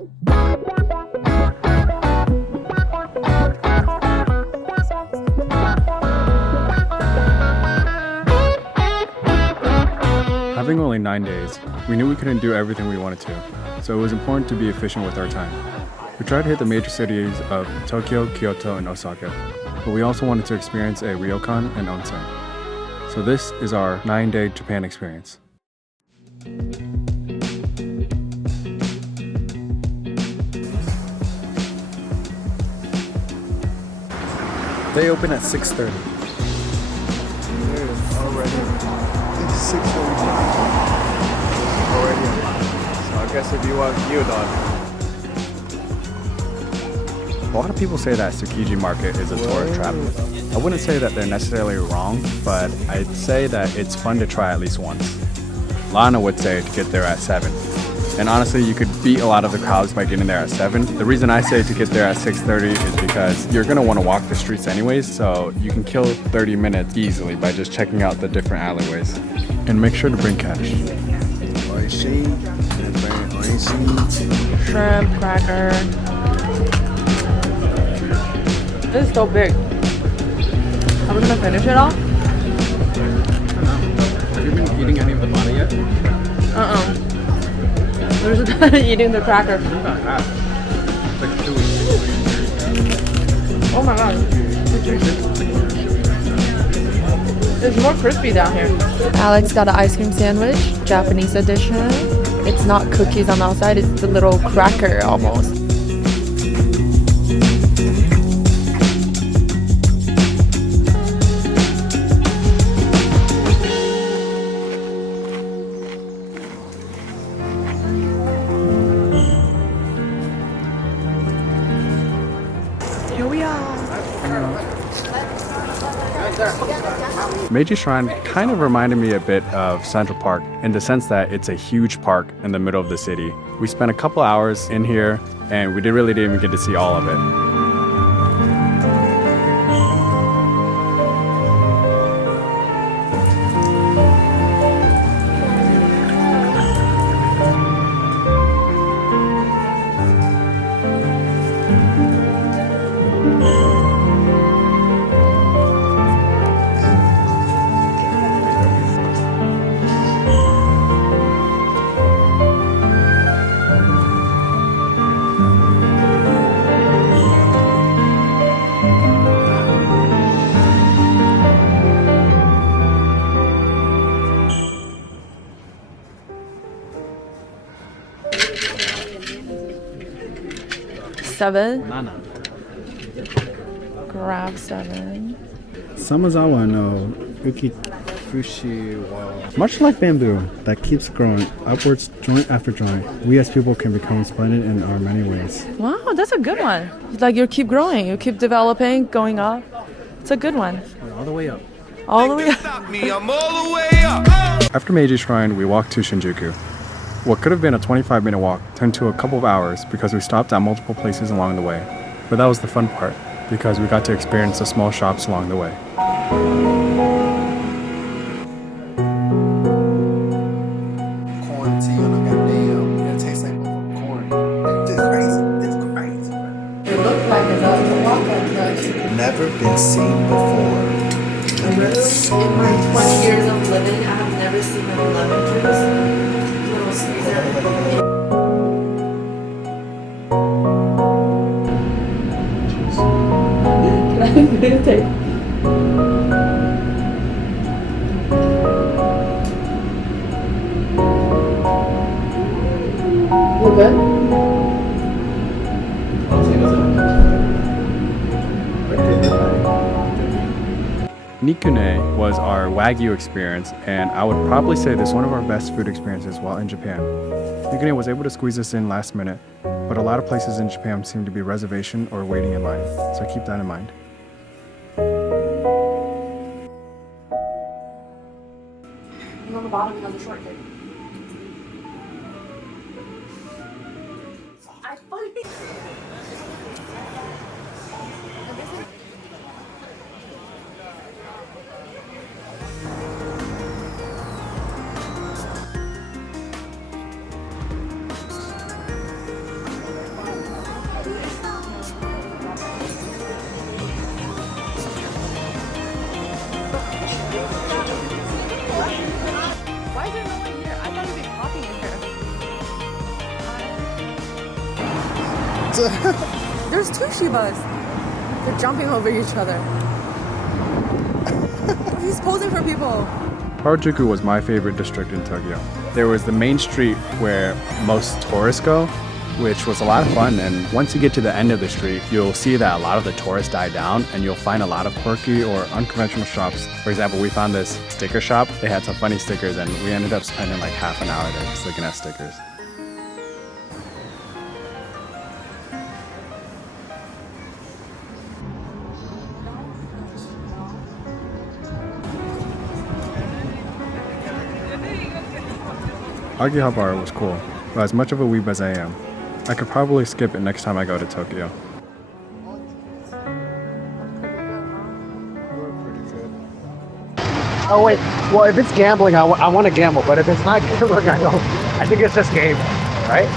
Having only 9 days, we knew we couldn't do everything we wanted to, so it was important to be efficient with our time. We tried to hit the major cities of Tokyo, Kyoto, and Osaka, but we also wanted to experience a Ryokan and Onsen. So this is our 9-day Japan experience. They open at 6:30. There it is already. It's 6:45. Already a lot. So I guess if you want gyudon. A lot of people say that Tsukiji Market is a tourist trap. I wouldn't say that they're necessarily wrong, but I'd say that it's fun to try at least once. Lana would say to get there at 7. And honestly, you could beat a lot of the crowds by getting there at 7. The reason I say to get there at 6:30 is because you're going to want to walk the streets anyways, so you can kill 30 minutes easily by just checking out the different alleyways. And make sure to bring cash. Shrimp, cracker. This is so big. Are we gonna finish it all? Have you been eating any of the body yet? We're just eating the cracker. Oh my god. It's more crispy down here. Alex got an ice cream sandwich, Japanese edition. It's not cookies on the outside, it's a little cracker almost. Here we are. Meiji Shrine kind of reminded me a bit of Central Park in the sense that it's a huge park in the middle of the city. We spent a couple hours in here and we really didn't even get to see all of it. Seven. Lana. Grab 7. Samazawa no ukifushi wa. Much like bamboo that keeps growing upwards joint after joint, we as people can become splendid in our many ways. Wow, that's a good one. Like you keep growing, you keep developing, going up. It's a good one. All the way up. All the way up. After Meiji Shrine, we walked to Shinjuku. What could have been a 25-minute walk turned to a couple of hours because we stopped at multiple places along the way. But that was the fun part, because we got to experience the small shops along the way. Corn tea on a goddamn. It tastes like corn. It's crazy. It's crazy. It looks like it's a walk like that. Never been seen before. In my 20 years of living, I have never seen an lemon juice. Little squeezer. Can I take? You good? Nikune was our Wagyu experience, and I would probably say this is one of our best food experiences while in Japan. Nikune was able to squeeze us in last minute, but a lot of places in Japan seem to be reservation or waiting in line, so keep that in mind. And on the bottom has a shortcut. There's two Shibas. They're jumping over each other. He's posing for people. Harajuku was my favorite district in Tokyo. There was the main street where most tourists go, which was a lot of fun. And once you get to the end of the street, you'll see that a lot of the tourists die down and you'll find a lot of quirky or unconventional shops. For example, we found this sticker shop. They had some funny stickers and we ended up spending like half an hour there just looking at stickers. Akihabara was cool, but as much of a weeb as I am, I could probably skip it next time I go to Tokyo. Oh wait, well if it's gambling, I want to gamble, but if it's not gambling, I don't. I think it's just game, right?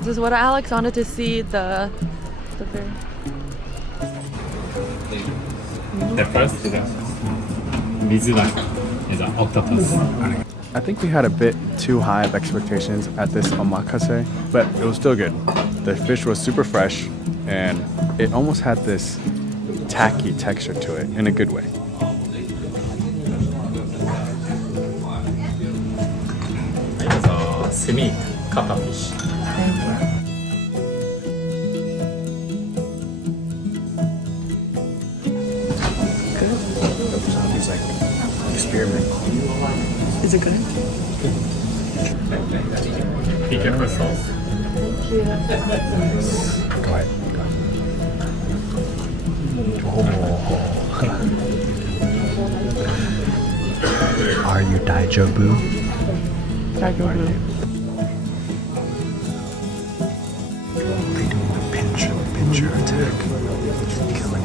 This is what Alex wanted to see, the bear. The first is a Mizunaka, is an octopus. I think we had a bit too high of expectations at this omakase, but it was still good. The fish was super fresh, and it almost had this tacky texture to it in a good way. It's a semi-kata fish. He's like experiment. Is it good? Be careful sauce. Thank you. Go ahead. Are you Daijobu? They do a pincher attack. Killing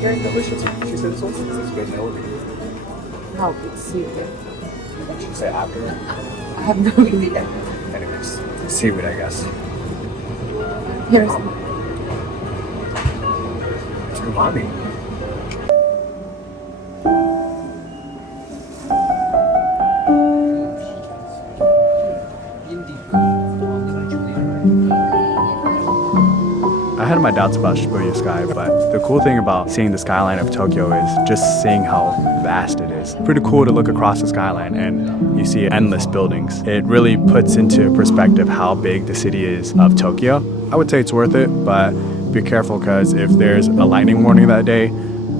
Very delicious. She said this one is good in elevator. How good seaweed? What should say after? I have no idea. Anyways, seaweed, I guess. Here's It's umami. I had my doubts about Shibuya Sky, but the cool thing about seeing the skyline of Tokyo is just seeing how vast it is. Pretty cool to look across the skyline and you see endless buildings. It really puts into perspective how big the city is of Tokyo. I would say it's worth it, but be careful because if there's a lightning warning that day,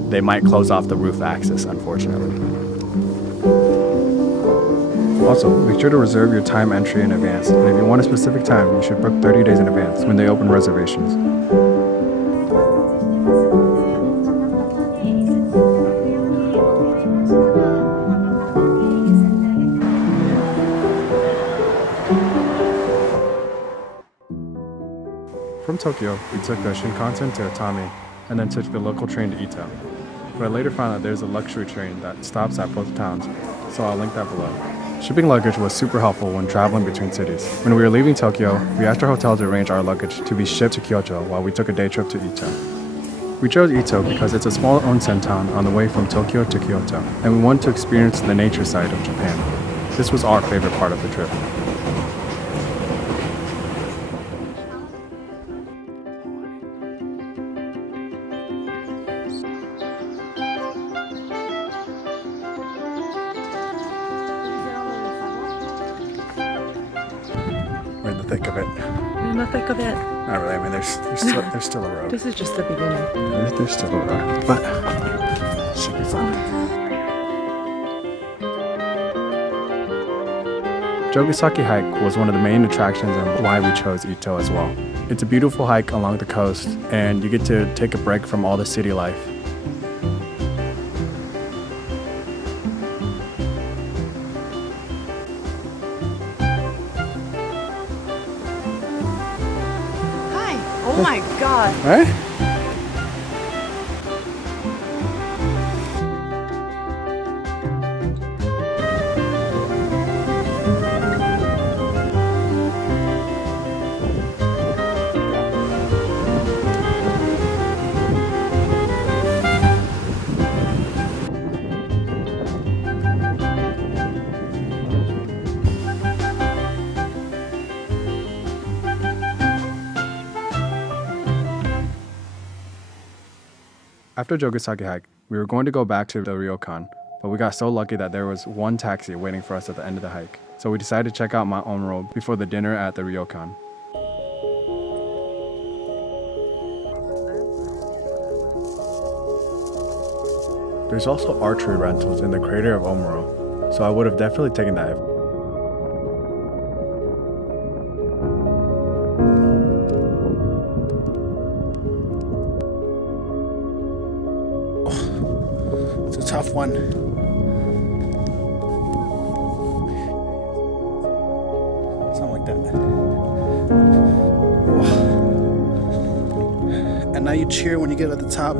they might close off the roof access, unfortunately. Also, make sure to reserve your time entry in advance, and if you want a specific time, you should book 30 days in advance when they open reservations. From Tokyo, we took the Shinkansen to Atami, and then took the local train to Ito. But I later found out there's a luxury train that stops at both towns, so I'll link that below. Shipping luggage was super helpful when traveling between cities. When we were leaving Tokyo, we asked our hotel to arrange our luggage to be shipped to Kyoto while we took a day trip to Ito. We chose Ito because it's a small onsen town on the way from Tokyo to Kyoto, and we wanted to experience the nature side of Japan. This was our favorite part of the trip. We're in the thick of it. in the thick of it. Not really. I mean, there's still a road. This is just the beginning. There's still a road, but should be fun. Jogasaki hike was one of the main attractions and why we chose Ito as well. It's a beautiful hike along the coast, and you get to take a break from all the city life. Hi. Oh my god. Right? After Jogasaki hike, we were going to go back to the Ryokan, but we got so lucky that there was one taxi waiting for us at the end of the hike. So we decided to check out Mount Onmuro before the dinner at the Ryokan. There's also archery rentals in the crater of Onmuro, so I would have definitely taken that. It's a tough one. Something like that. And now you cheer when you get at the top.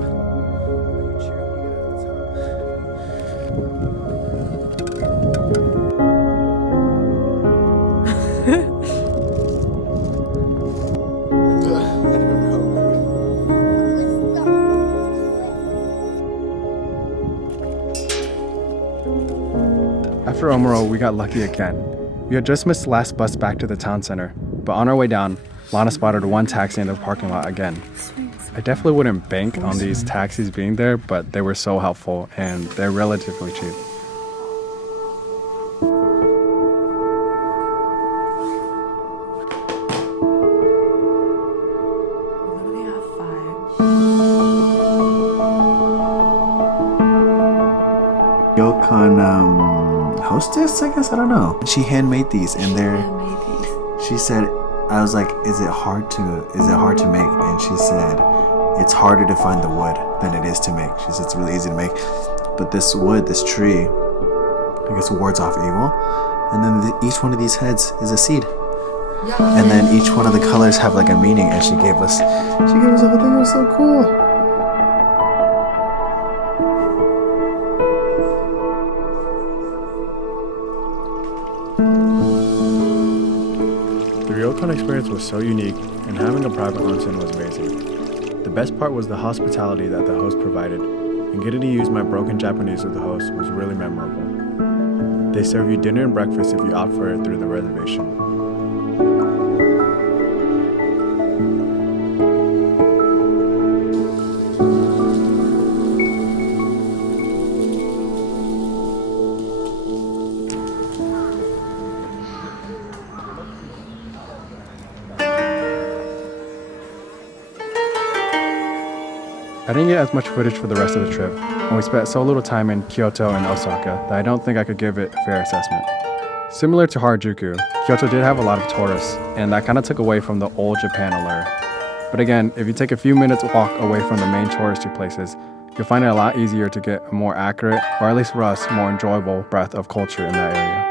After Onmuro, we got lucky again. We had just missed the last bus back to the town center, but on our way down, Lana spotted one taxi in the parking lot again. I definitely wouldn't bank on these taxis being there, but they were so helpful and they're relatively cheap. Ryokan hostess, I guess, I don't know. She handmade these and she said, I was like, is it hard to make? And she said, it's harder to find the wood than it is to make. She said it's really easy to make, but this wood, this tree, I guess wards off evil. And then each one of these heads is a seed. And then each one of the colors have like a meaning, and she gave us the whole thing. It was so cool. The Ryokan experience was so unique, and having a private onsen was amazing. The best part was the hospitality that the host provided, and getting to use my broken Japanese with the host was really memorable. They serve you dinner and breakfast if you opt for it through the reservation. I didn't get as much footage for the rest of the trip, and we spent so little time in Kyoto and Osaka that I don't think I could give it a fair assessment. Similar to Harajuku, Kyoto did have a lot of tourists, and that kind of took away from the old Japan allure. But again, if you take a few minutes walk away from the main touristy places, you'll find it a lot easier to get a more accurate, or at least for us, more enjoyable breadth of culture in that area.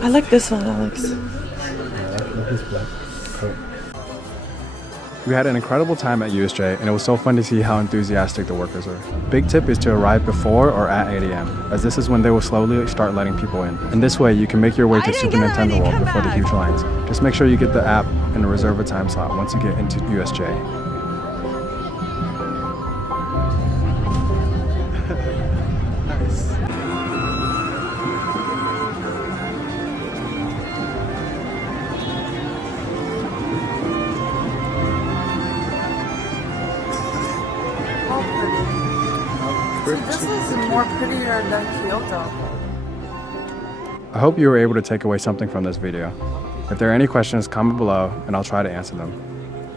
I like this one, Alex. We had an incredible time at USJ, and it was so fun to see how enthusiastic the workers were. Big tip is to arrive before or at 8 a.m., as this is when they will slowly start letting people in. And this way, you can make your way to Super Nintendo World before the huge lines. Just make sure you get the app and reserve a time slot once you get into USJ. This is more prettier than Kyoto. I hope you were able to take away something from this video. If there are any questions, comment below and I'll try to answer them.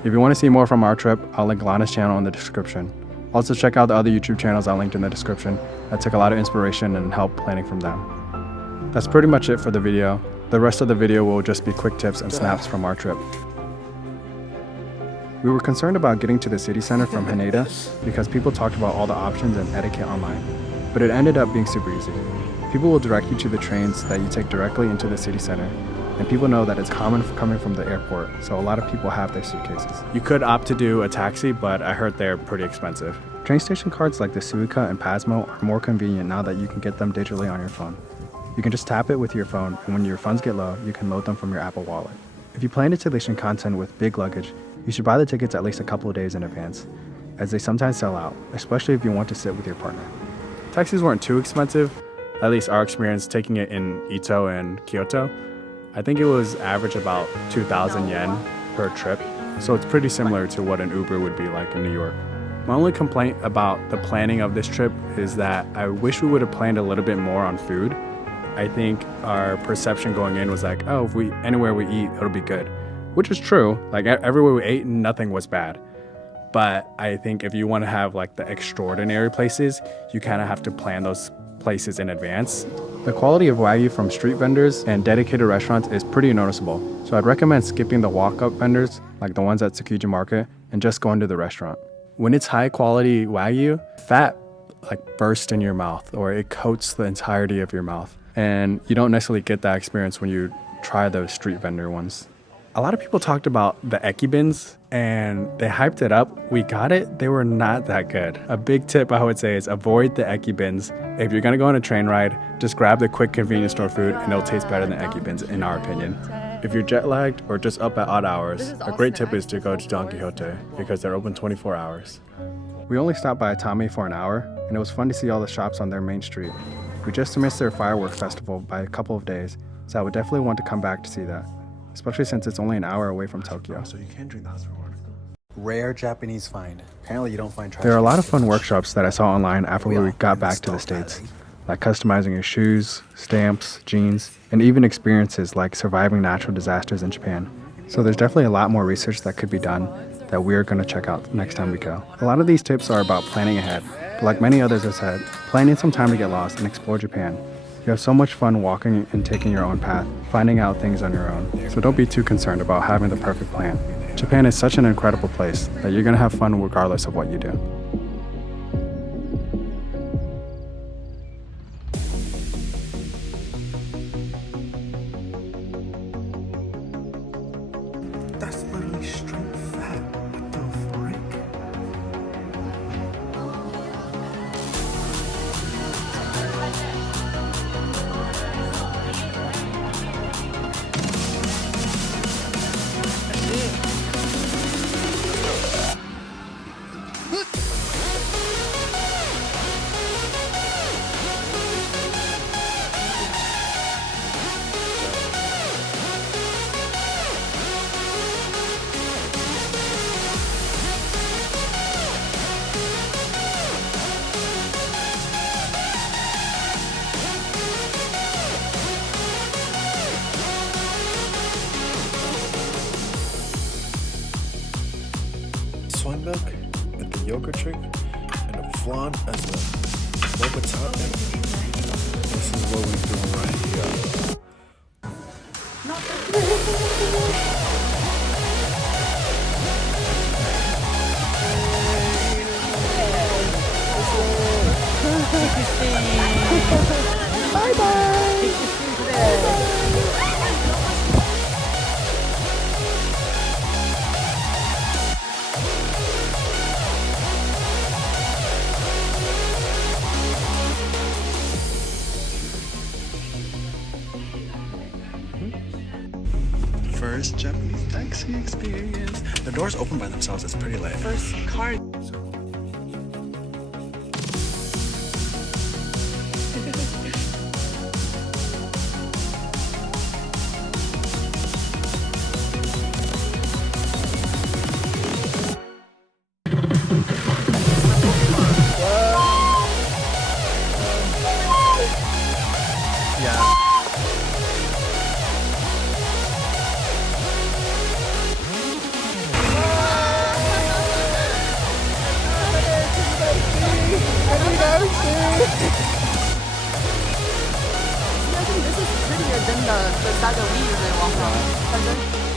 If you want to see more from our trip, I'll link Lana's channel in the description. Also check out the other YouTube channels I linked in the description. I took a lot of inspiration and help planning from them. That's pretty much it for the video. The rest of the video will just be quick tips and snaps from our trip. We were concerned about getting to the city center from Haneda because people talked about all the options and etiquette online, but it ended up being super easy. People will direct you to the trains that you take directly into the city center, and people know that it's common for coming from the airport, so a lot of people have their suitcases. You could opt to do a taxi, but I heard they're pretty expensive. Train station cards like the Suica and Pasmo are more convenient now that you can get them digitally on your phone. You can just tap it with your phone, and when your funds get low, you can load them from your Apple Wallet. If you plan to take the Shinkansen with big luggage, you should buy the tickets at least a couple of days in advance, as they sometimes sell out, especially if you want to sit with your partner. Taxis weren't too expensive, at least our experience taking it in Ito and Kyoto. I think it was average about 2,000 yen per trip, so it's pretty similar to what an Uber would be like in New York. My only complaint about the planning of this trip is that I wish we would have planned a little bit more on food. I think our perception going in was like, oh, if anywhere we eat, it'll be good. Which is true, like everywhere we ate, nothing was bad. But I think if you want to have like the extraordinary places, you kind of have to plan those places in advance. The quality of Wagyu from street vendors and dedicated restaurants is pretty noticeable, so I'd recommend skipping the walk-up vendors, like the ones at Tsukiji Market, and just going to the restaurant. When it's high quality Wagyu, fat like bursts in your mouth, or it coats the entirety of your mouth. And you don't necessarily get that experience when you try those street vendor ones. A lot of people talked about the ekibins and they hyped it up. We got it. They were not that good. A big tip I would say is avoid the ekibins. If you're going to go on a train ride, just grab the quick convenience store food and it'll taste better than ekibins in our opinion. If you're jet lagged or just up at odd hours, a great tip is to go to Don Quixote because they're open 24 hours. We only stopped by Atami for an hour and it was fun to see all the shops on their main street. We just missed their fireworks festival by a couple of days, so I would definitely want to come back to see that, especially since it's only an hour away from Tokyo. So you can drink the hospital water. Rare Japanese find. Apparently you don't find trash. There are a lot of fun workshops that I saw online after we got back to the States, like customizing your shoes, stamps, jeans, and even experiences like surviving natural disasters in Japan. So there's definitely a lot more research that could be done that we're going to check out next time we go. A lot of these tips are about planning ahead, but like many others have said, planning some time to get lost and explore Japan. You have so much fun walking and taking your own path, finding out things on your own. So don't be too concerned about having the perfect plan. Japan is such an incredible place that you're going to have fun regardless of what you do. That's literally straight fat. What the frick? Soy milk and the yogurt drink and a flan as the boba topping. This is what we're doing right here. Bye bye. First Japanese taxi experience. The doors open by themselves. It's pretty late. First car. Yeah. Tender.